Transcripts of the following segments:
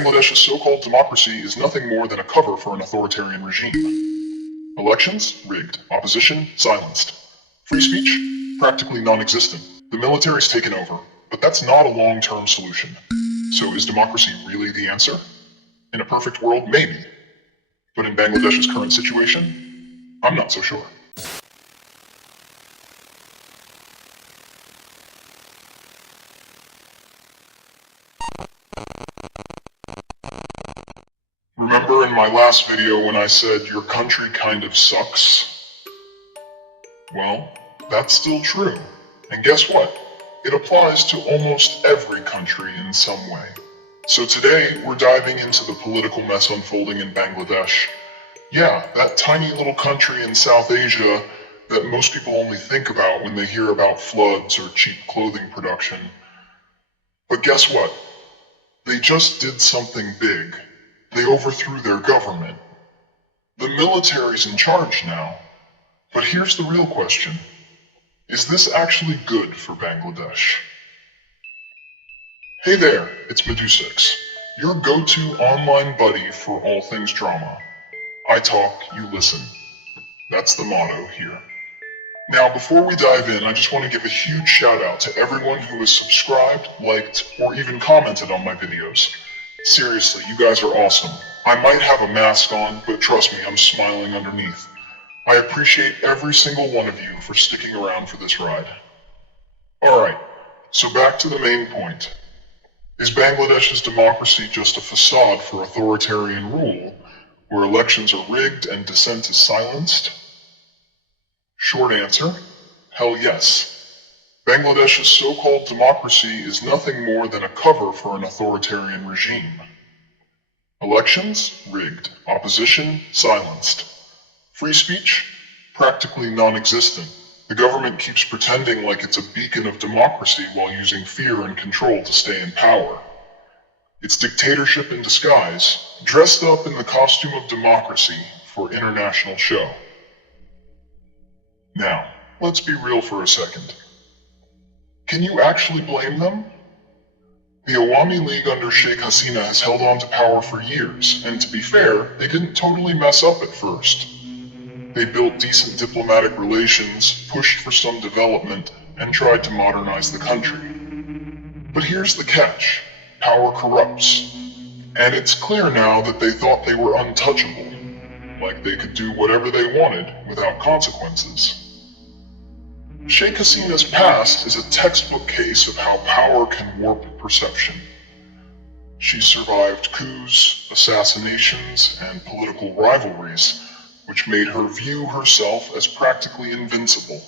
Bangladesh's so-called democracy is nothing more than a cover for an authoritarian regime. Elections? Rigged. Opposition? Silenced. Free speech? Practically non-existent. The military's taken over, but that's not a long-term solution. So is democracy really the answer? In a perfect world, maybe. But in Bangladesh's current situation, I'm not so sure. Remember in my last video when I said your country kind of sucks? Well, that's still true. And guess what? It applies to almost every country in some way. So today, we're diving into the political mess unfolding in Bangladesh. Yeah, that tiny little country in South Asia that most people only think about when they hear about floods or cheap clothing production. But guess what? They just did something big. They overthrew their government. The military's in charge now. But here's the real question. Is this actually good for Bangladesh? Hey there, it's Medusux, your go-to online buddy for all things drama. I talk, you listen. That's the motto here. Now, before we dive in, I just want to give a huge shout out to everyone who has subscribed, liked, or even commented on my videos. Seriously, you guys are awesome. I might have a mask on, but trust me, I'm smiling underneath. I appreciate every single one of you for sticking around for this ride. Alright, so back to the main point. Is Bangladesh's democracy just a facade for authoritarian rule, where elections are rigged and dissent is silenced? Short answer, hell yes. Bangladesh's so-called democracy is nothing more than a cover for an authoritarian regime. Elections? Rigged. Opposition? Silenced. Free speech? Practically non-existent. The government keeps pretending like it's a beacon of democracy while using fear and control to stay in power. It's dictatorship in disguise, dressed up in the costume of democracy for international show. Now, let's be real for a second. Can you actually blame them? The Awami League under Sheikh Hasina has held on to power for years, and to be fair, they didn't totally mess up at first. They built decent diplomatic relations, pushed for some development, and tried to modernize the country. But here's the catch. Power corrupts. And it's clear now that they thought they were untouchable, like they could do whatever they wanted without consequences. Sheikh Hasina's past is a textbook case of how power can warp perception. She survived coups, assassinations, and political rivalries, which made her view herself as practically invincible.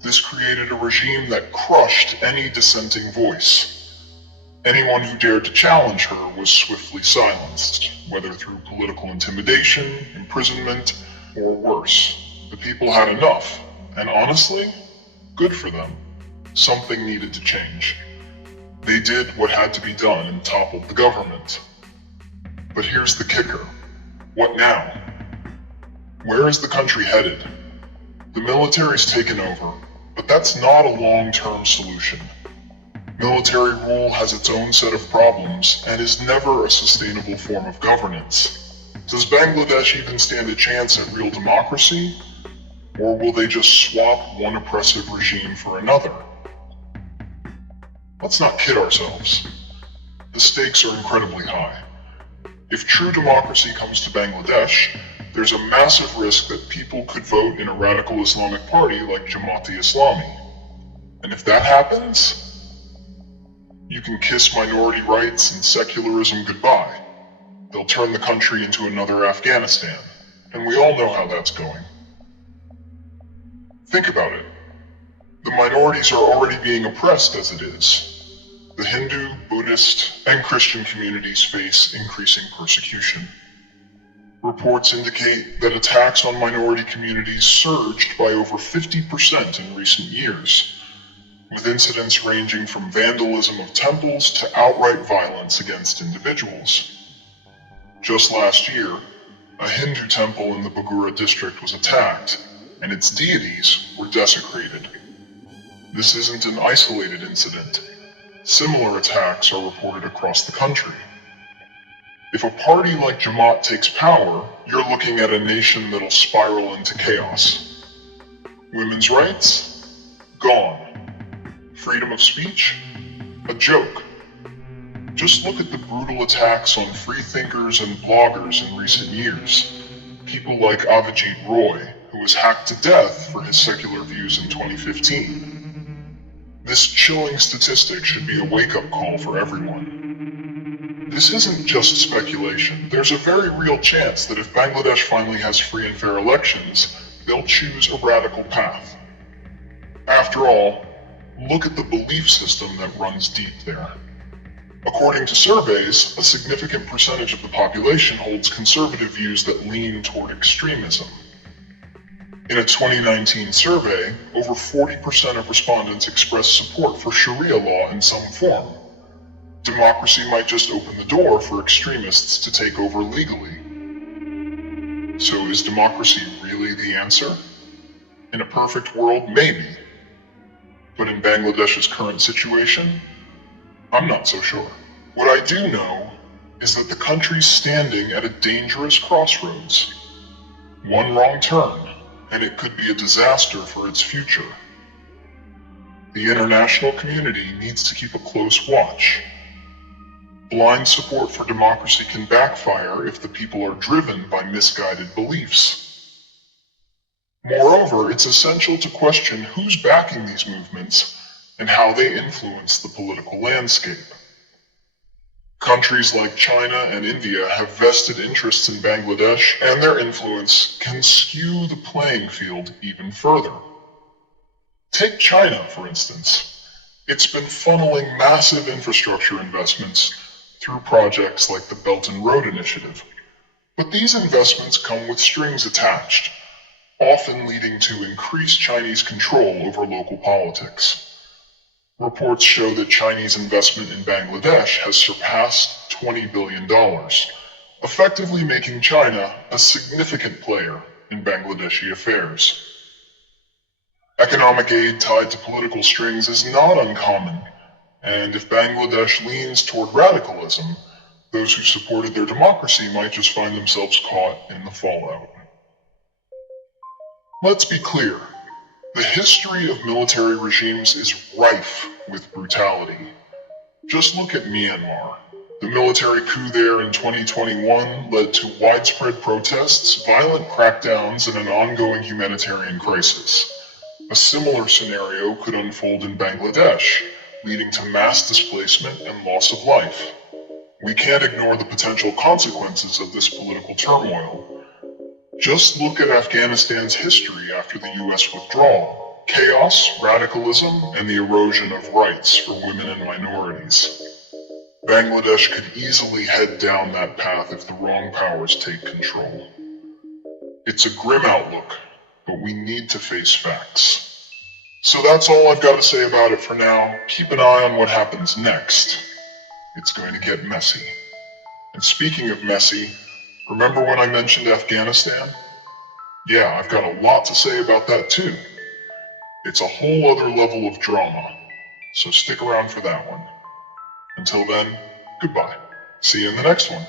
This created a regime that crushed any dissenting voice. Anyone who dared to challenge her was swiftly silenced, whether through political intimidation, imprisonment, or worse. The people had enough, and honestly, good for them. Something needed to change. They did what had to be done and toppled the government. But here's the kicker. What now? Where is the country headed? The military's taken over, but that's not a long-term solution. Military rule has its own set of problems and is never a sustainable form of governance. Does Bangladesh even stand a chance at real democracy? Or will they just swap one oppressive regime for another? Let's not kid ourselves. The stakes are incredibly high. If true democracy comes to Bangladesh, there's a massive risk that people could vote in a radical Islamic party like Jamaat-e-Islami. And if that happens, you can kiss minority rights and secularism goodbye. They'll turn the country into another Afghanistan, and we all know how that's going. Think about it. The minorities are already being oppressed as it is. The Hindu, Buddhist, and Christian communities face increasing persecution. Reports indicate that attacks on minority communities surged by over 50% in recent years, with incidents ranging from vandalism of temples to outright violence against individuals. Just last year, a Hindu temple in the Bagura district was attacked, and its deities were desecrated. This isn't an isolated incident. Similar attacks are reported across the country. If a party like Jamaat takes power, you're looking at a nation that'll spiral into chaos. Women's rights? Gone. Freedom of speech? A joke. Just look at the brutal attacks on freethinkers and bloggers in recent years. People like Avijit Roy, who was hacked to death for his secular views in 2015. This chilling statistic should be a wake-up call for everyone. This isn't just speculation. There's a very real chance that if Bangladesh finally has free and fair elections, they'll choose a radical path. After all, look at the belief system that runs deep there. According to surveys, a significant percentage of the population holds conservative views that lean toward extremism. In a 2019 survey, over 40% of respondents expressed support for Sharia law in some form. Democracy might just open the door for extremists to take over legally. So is democracy really the answer? In a perfect world, maybe. But in Bangladesh's current situation, I'm not so sure. What I do know is that the country's standing at a dangerous crossroads. One wrong turn, and it could be a disaster for its future. The international community needs to keep a close watch. Blind support for democracy can backfire if the people are driven by misguided beliefs. Moreover, it's essential to question who's backing these movements and how they influence the political landscape. Countries like China and India have vested interests in Bangladesh, and their influence can skew the playing field even further. Take China, for instance. It's been funneling massive infrastructure investments through projects like the Belt and Road Initiative. But these investments come with strings attached, often leading to increased Chinese control over local politics. Reports show that Chinese investment in Bangladesh has surpassed $20 billion, effectively making China a significant player in Bangladeshi affairs. Economic aid tied to political strings is not uncommon, and if Bangladesh leans toward radicalism, those who supported their democracy might just find themselves caught in the fallout. Let's be clear. The history of military regimes is rife with brutality. Just look at Myanmar. The military coup there in 2021 led to widespread protests, violent crackdowns, and an ongoing humanitarian crisis. A similar scenario could unfold in Bangladesh, leading to mass displacement and loss of life. We can't ignore the potential consequences of this political turmoil. Just look at Afghanistan's history after the US withdrawal. Chaos, radicalism, and the erosion of rights for women and minorities. Bangladesh could easily head down that path if the wrong powers take control. It's a grim outlook, but we need to face facts. So that's all I've got to say about it for now. Keep an eye on what happens next. It's going to get messy. And speaking of messy, remember when I mentioned Afghanistan? Yeah, I've got a lot to say about that too. It's a whole other level of drama, so stick around for that one. Until then, goodbye. See you in the next one.